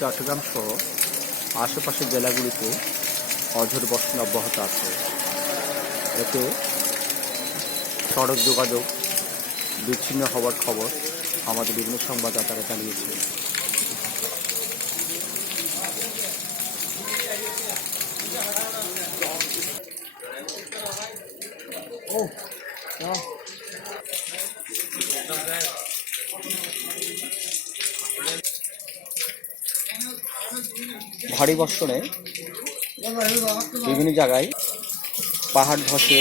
চট্টগ্রাম সহ আশেপাশের জেলাগুলিতে অঝোর বর্ষণ অব্যাহত আছে। এতে সড়ক যোগাযোগ বিচ্ছিন্ন হওয়ার খবর আমাদের বিভিন্ন সংবাদদাতারা জানিয়েছে। ভারী বর্ষণে বিভিন্ন জায়গায় পাহাড় ধসে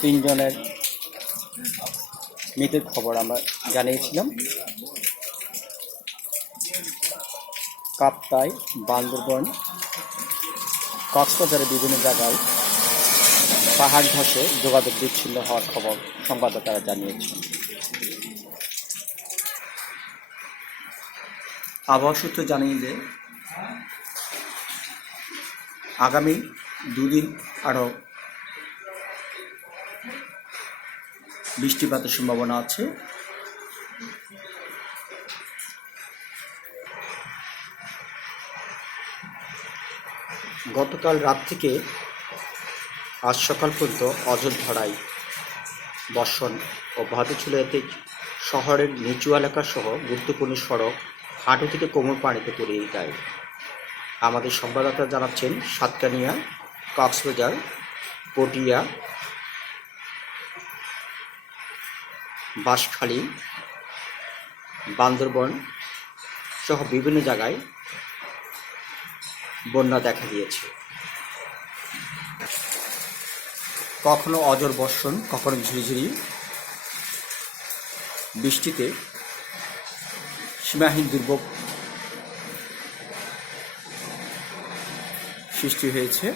3 জনের মৃতের খবর আমরা জানিয়েছিলাম। কাপ্তাই, বান্দরবান, কক্সবাজারের বিভিন্ন জায়গায় পাহাড় ধসে যোগাযোগ বিচ্ছিন্ন হওয়ার খবর সংবাদদাতারা জানিয়েছেন। আবহাওয়া সূত্র জানিয়ে যে আগামী 2 দিন আরও বৃষ্টিপাতের সম্ভাবনা আছে। গতকাল রাত থেকে আজ সকাল পর্যন্ত অযোধ্যায় বর্ষণ অব্যাহত ছিল। এতে শহরের নিচু এলাকা সহ গুরুত্বপূর্ণ সড়ক হাঁটু থেকে কোমর পানিতে তলিয়ে যায়। আমাদের সংবাদদাতা জানাচ্ছেন, সাতকানিয়া, কক্সবাজার, পটিয়া, বাঁশখালী, বান্দরবান সহ বিভিন্ন জায়গায় বন্যা দেখা দিয়েছে। কখনো অঝোর বর্ষণ, কখনো ঝিরিঝিরি বৃষ্টিতে সীমাহীন দুর্ভোগ সৃষ্টি হয়েছে।